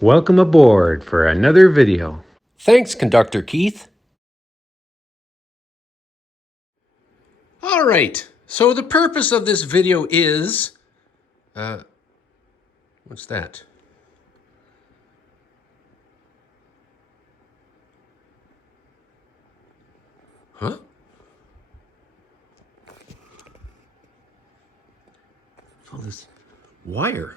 Welcome aboard for another video. Thanks, Conductor Keith. All right, so the purpose of this video is... what's that? Huh? All this wire.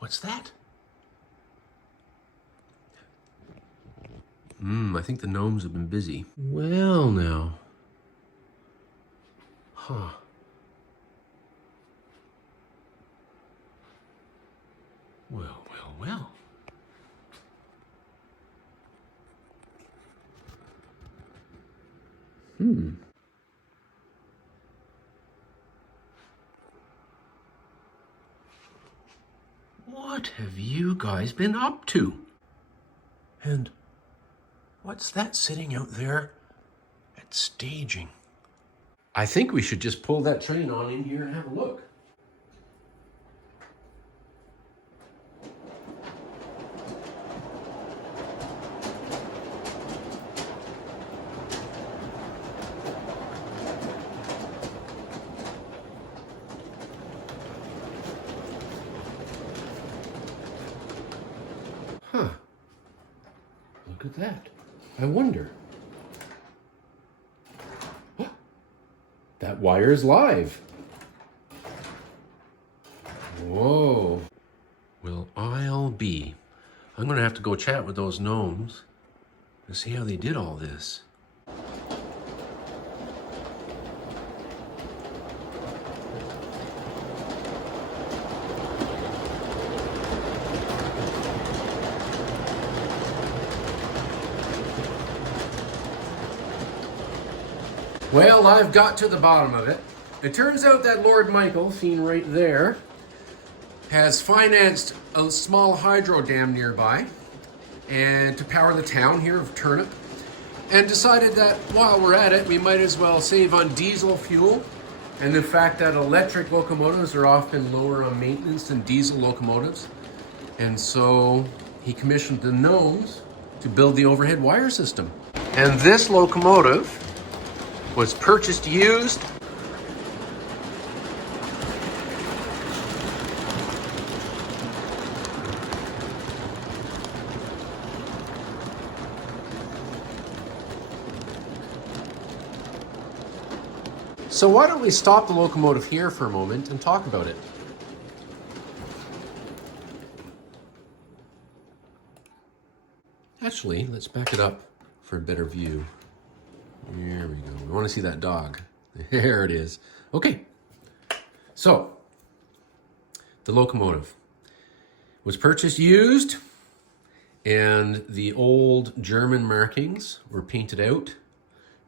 What's that? I think the gnomes have been busy. Well, now. Huh. Well. What have you guys been up to? And what's that sitting out there at staging? I think we should just pull that train on in here and have a look. Huh. Look at that. I wonder. That wire is live. Whoa. Well, I'm gonna have to go chat with those gnomes to see how they did all this. Well, I've got to the bottom of it. It turns out that Lord Michael, seen right there, has financed a small hydro dam nearby and to power the town here of Turnip, and decided that while we're at it, we might as well save on diesel fuel and the fact that electric locomotives are often lower on maintenance than diesel locomotives. And so he commissioned the gnomes to build the overhead wire system. And this locomotive was purchased used. So why don't we stop the locomotive here for a moment and talk about it? Actually, let's back it up for a better view. There we go. We want to see that dog. There it is. Okay. So, the locomotive was purchased used, and the old German markings were painted out.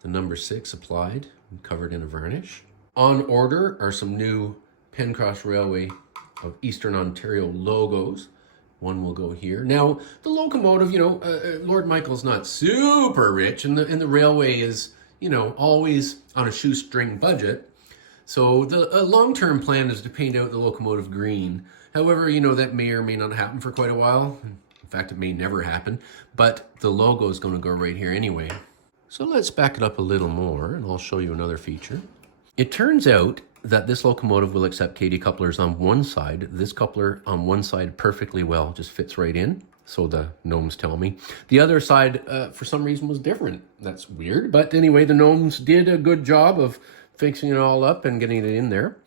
The number 6 applied and covered in a varnish. On order are some new Pencross Railway of Eastern Ontario logos. One will go here. Now, the locomotive, Lord Michael's not super rich, and the railway is, always on a shoestring budget. So the long-term plan is to paint out the locomotive green. However, that may or may not happen for quite a while. In fact, it may never happen. But the logo is going to go right here anyway. So let's back it up a little more, and I'll show you another feature. It turns out that this locomotive will accept Katy couplers on one side. This coupler on one side perfectly well, just fits right in, so the gnomes tell me. The other side, for some reason, was different. That's weird, but anyway, the gnomes did a good job of fixing it all up and getting it in there.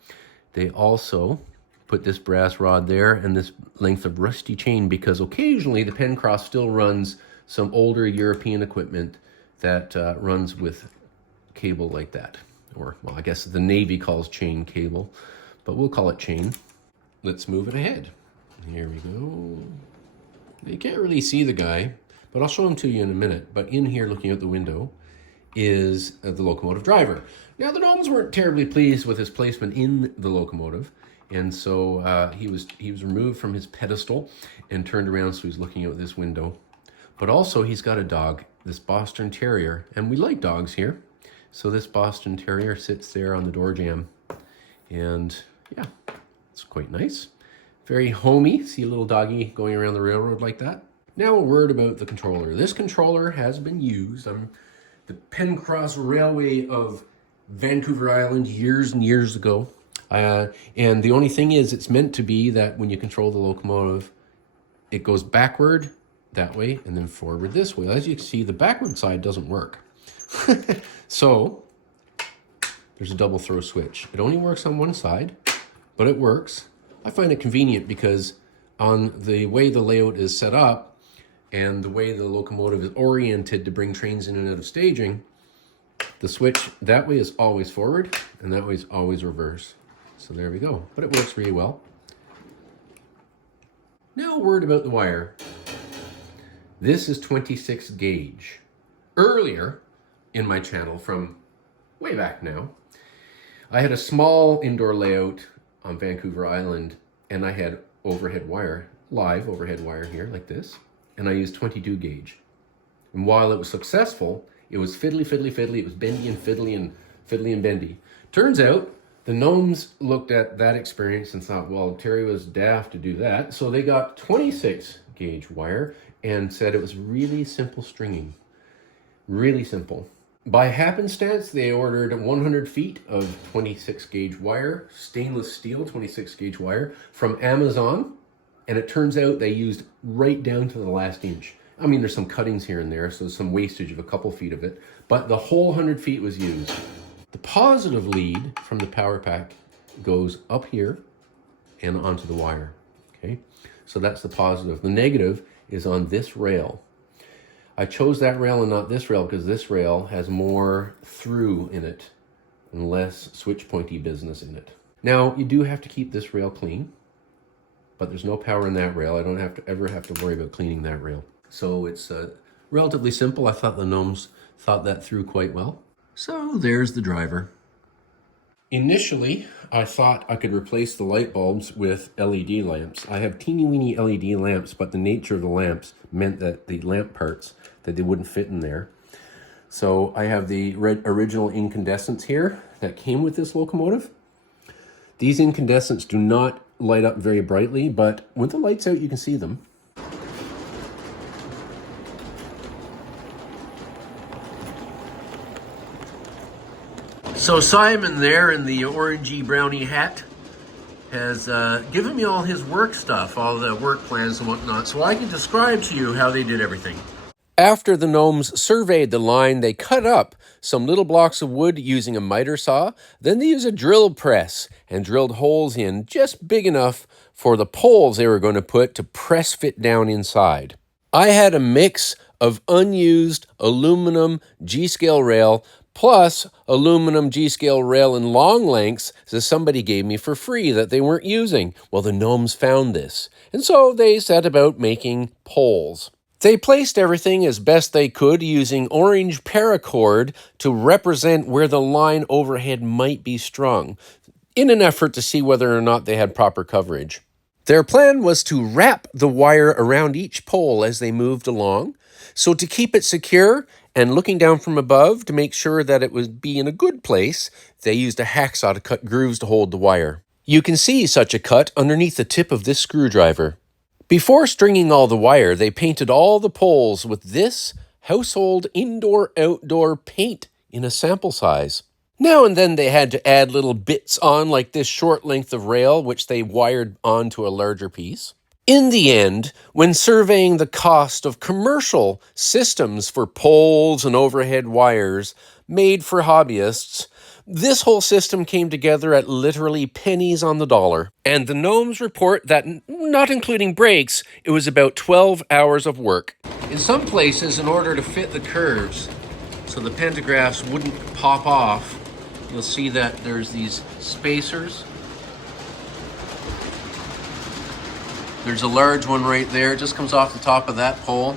They also put this brass rod there and this length of rusty chain, because occasionally the Pencross still runs some older European equipment that runs with cable like that. Or, well, I guess the Navy calls chain cable, but we'll call it chain. Let's move it ahead. Here we go. You can't really see the guy, but I'll show him to you in a minute. But in here, looking out the window, is the locomotive driver. Now, the gnomes weren't terribly pleased with his placement in the locomotive, and so he was removed from his pedestal and turned around, so he's looking out this window. But also, he's got a dog, this Boston Terrier, and we like dogs here. So this Boston Terrier sits there on the door jamb, and yeah, It's quite nice. Very homey. See a little doggy going around the railroad like that. Now a word about the controller. This controller has been used on the Pencross Railway of Vancouver Island years and years ago. And the only thing is, it's meant to be that when you control the locomotive, it goes backward that way and then forward this way. As you can see, the backward side doesn't work. So there's a double throw switch. It only works on one side, but it works. I find it convenient because on the way the layout is set up and the way the locomotive is oriented to bring trains in and out of staging, the switch that way is always forward and that way is always reverse. So there we go, but it works really well. Now a word about the wire. This is 26 gauge. Earlier in my channel, from way back now, I had a small indoor layout on Vancouver Island and I had overhead wire, live overhead wire here like this, and I used 22 gauge. And while it was successful, it was fiddly, fiddly, fiddly, it was bendy and fiddly and fiddly and bendy. Turns out the gnomes looked at that experience and thought, well, Terry was daft to do that. So they got 26 gauge wire and said it was really simple stringing. Really simple. By happenstance, they ordered 100 feet of 26 gauge wire, stainless steel 26 gauge wire from Amazon. And it turns out they used right down to the last inch. I mean, there's some cuttings here and there, so some wastage of a couple feet of it, but the whole 100 feet was used. The positive lead from the power pack goes up here and onto the wire, okay? So that's the positive. The negative is on this rail. I chose that rail and not this rail because this rail has more through in it and less switch pointy business in it. Now, you do have to keep this rail clean, but there's no power in that rail. I don't ever have to worry about cleaning that rail. So it's relatively simple. I thought the gnomes thought that through quite well. So there's the driver. Initially, I thought I could replace the light bulbs with LED lamps. I have teeny weeny LED lamps, but the nature of the lamps meant that the lamp parts, that they wouldn't fit in there. So I have the original incandescents here that came with this locomotive. These incandescents do not light up very brightly, but with the lights out, you can see them. So Simon there in the orangey brownie hat has given me all his work stuff, all the work plans and whatnot, so I can describe to you how they did everything. After the gnomes surveyed the line, they cut up some little blocks of wood using a miter saw. Then they used a drill press and drilled holes in just big enough for the poles they were going to put to press fit down inside. I had a mix of unused aluminum G-scale rail plus aluminum G-scale rail in long lengths that somebody gave me for free that they weren't using. Well, the gnomes found this, and so they set about making poles. They placed everything as best they could using orange paracord to represent where the line overhead might be strung, in an effort to see whether or not they had proper coverage. Their plan was to wrap the wire around each pole as they moved along, so to keep it secure and looking down from above to make sure that it would be in a good place, they used a hacksaw to cut grooves to hold the wire. You can see such a cut underneath the tip of this screwdriver. Before stringing all the wire, they painted all the poles with this household indoor-outdoor paint in a sample size. Now and then they had to add little bits on, like this short length of rail, which they wired onto a larger piece. In the end, when surveying the cost of commercial systems for poles and overhead wires made for hobbyists, this whole system came together at literally pennies on the dollar. And the gnomes report that, not including breaks, it was about 12 hours of work. In some places, in order to fit the curves, so the pantographs wouldn't pop off, you'll see that there's these spacers. There's a large one right there. It just comes off the top of that pole.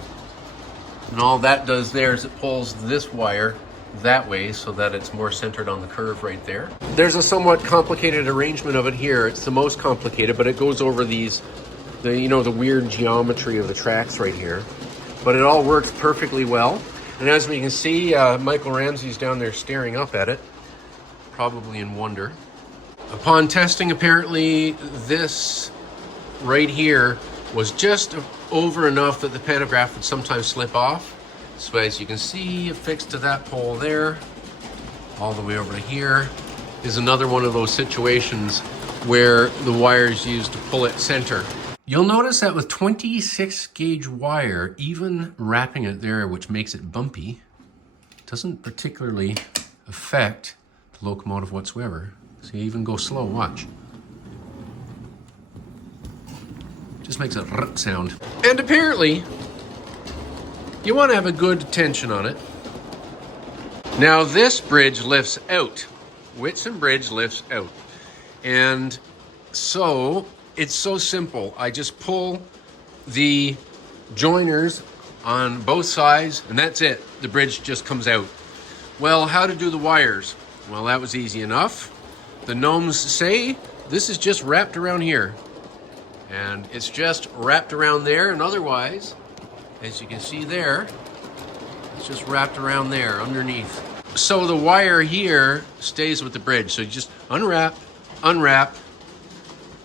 And all that does there is it pulls this wire that way so that it's more centered on the curve right there. There's a somewhat complicated arrangement of it here. It's the most complicated, but it goes over the weird geometry of the tracks right here. But it all works perfectly well. And as we can see, Michael Ramsey's down there staring up at it, probably in wonder. Upon testing, apparently this right here was just over enough that the pantograph would sometimes slip off. So as you can see, affixed to that pole there, all the way over to here, is another one of those situations where the wire is used to pull it center. You'll notice that with 26 gauge wire, even wrapping it there, which makes it bumpy, doesn't particularly affect the locomotive whatsoever. So you even go slow, watch. Just makes a rrrt sound. And apparently, you want to have a good tension on it. Now this bridge lifts out. Whitson Bridge lifts out. And so, it's so simple. I just pull the joiners on both sides and that's it. The bridge just comes out. Well, how to do the wires? Well, that was easy enough. The gnomes say this is just wrapped around here. And it's just wrapped around there, and otherwise, as you can see there, it's just wrapped around there underneath. So the wire here stays with the bridge. So you just unwrap, unwrap,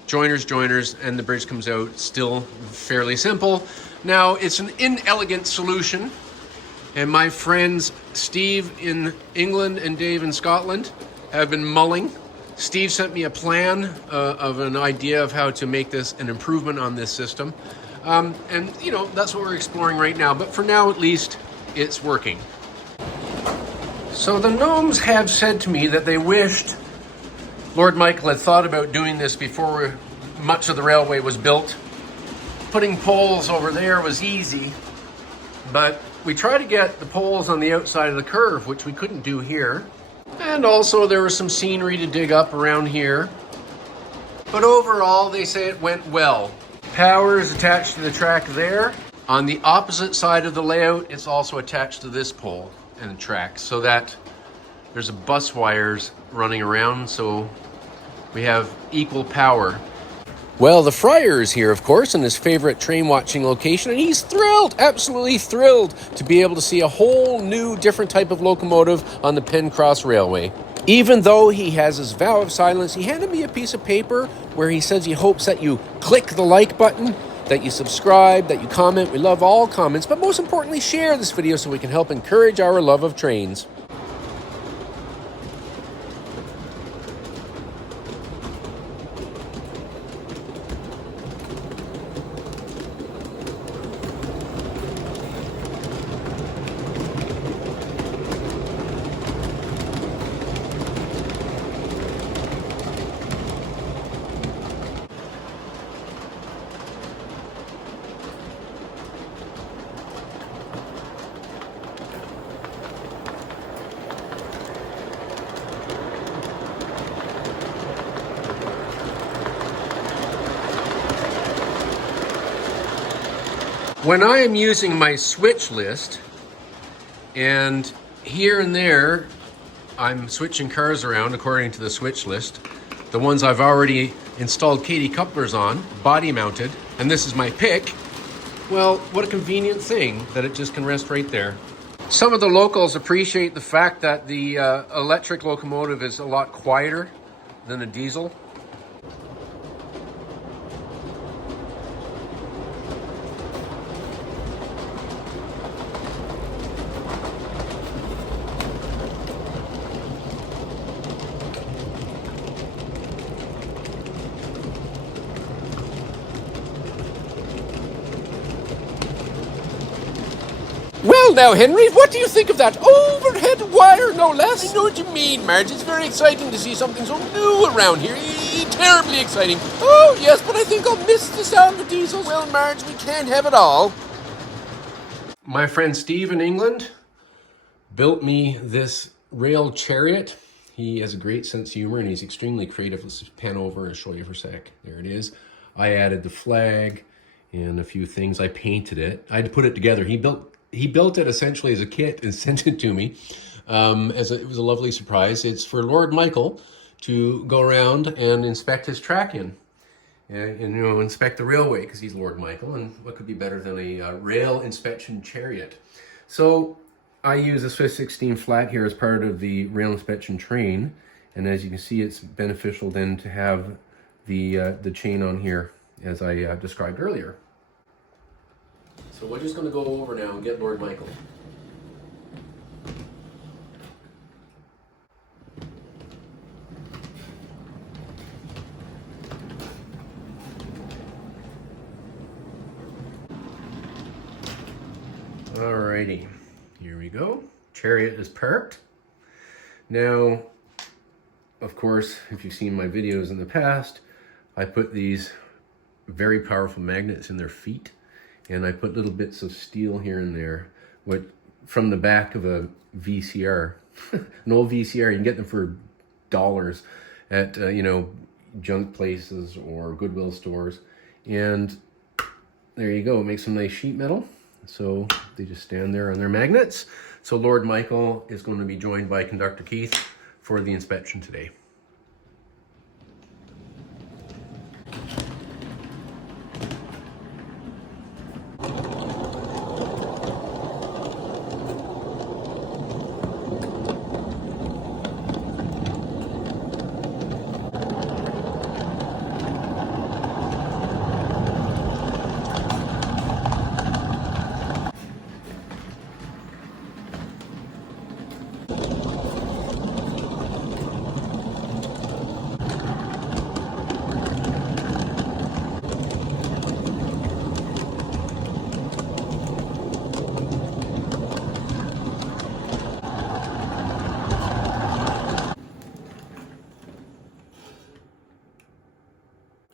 joiners, joiners, and the bridge comes out. Still fairly simple. Now, it's an inelegant solution, and my friends Steve in England and Dave in Scotland have been mulling. Steve sent me a plan of an idea of how to make this an improvement on this system. And, you know, that's what we're exploring right now. But for now, at least, it's working. So the gnomes have said to me that they wished Lord Michael had thought about doing this before much of the railway was built. Putting poles over there was easy, but we tried to get the poles on the outside of the curve, which we couldn't do here. And also there was some scenery to dig up around here. But overall, they say it went well. Power is attached to the track there. On the opposite side of the layout, it's also attached to this pole and the track, so that there's a bus wires running around, so we have equal power. Well, the Friar is here, of course, in his favorite train watching location, and he's thrilled, absolutely thrilled, to be able to see a whole new, different type of locomotive on the Pencross Railway. Even though he has his vow of silence, he handed me a piece of paper where he says he hopes that you click the like button, that you subscribe, that you comment. We love all comments, but most importantly, share this video so we can help encourage our love of trains. When I am using my switch list, and here and there, I'm switching cars around according to the switch list. The ones I've already installed Katie couplers on, body mounted, and this is my pick. Well, what a convenient thing that it just can rest right there. Some of the locals appreciate the fact that the electric locomotive is a lot quieter than a diesel. Well now, Henry, what do you think of that overhead wire, no less? I know what you mean, Marge. It's very exciting to see something so new around here. Terribly exciting. Oh, yes, but I think I'll miss the sound of diesels. Well, Marge, we can't have it all. My friend Steve in England built me this rail chariot. He has a great sense of humor and he's extremely creative. Let's just pan over and show you for a sec. There it is. I added the flag and a few things. I painted it. I had to put it together. He built it essentially as a kit and sent it to me. It was a lovely surprise. It's for Lord Michael to go around and inspect his track in. And you know, inspect the railway because he's Lord Michael, and what could be better than a rail inspection chariot? So I use a Swiss 16 flat here as part of the rail inspection train, And as you can see, it's beneficial then to have the chain on here, as I described earlier. So we're just going to go over now and get Lord Michael. Alrighty, here we go. Chariot is parked. Now, of course, if you've seen my videos in the past, I put these very powerful magnets in their feet, and I put little bits of steel here and there, from the back of a VCR, an old VCR. You can get them for dollars at junk places or Goodwill stores, and there you go. Make some nice sheet metal. So they just stand there on their magnets. So Lord Michael is going to be joined by Conductor Keith for the inspection today.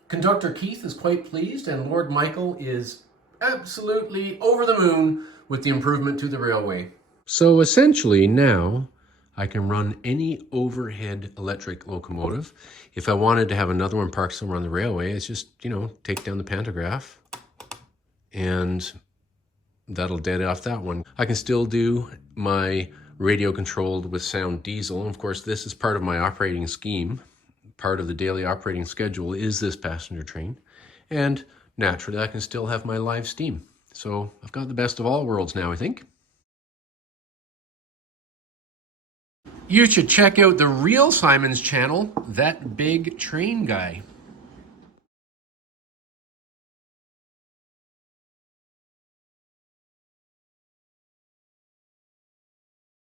Conductor Keith is quite pleased, and Lord Michael is absolutely over the moon with the improvement to the railway. So essentially now I can run any overhead electric locomotive. If I wanted to have another one parked somewhere on the railway, it's just, take down the pantograph and that'll dead off that one. I can still do my radio controlled with sound diesel. And of course, this is part of my operating scheme. Part of the daily operating schedule is this passenger train. And naturally, I can still have my live steam. So I've got the best of all worlds now, I think. You should check out the real Simon's channel, That Big Train Guy.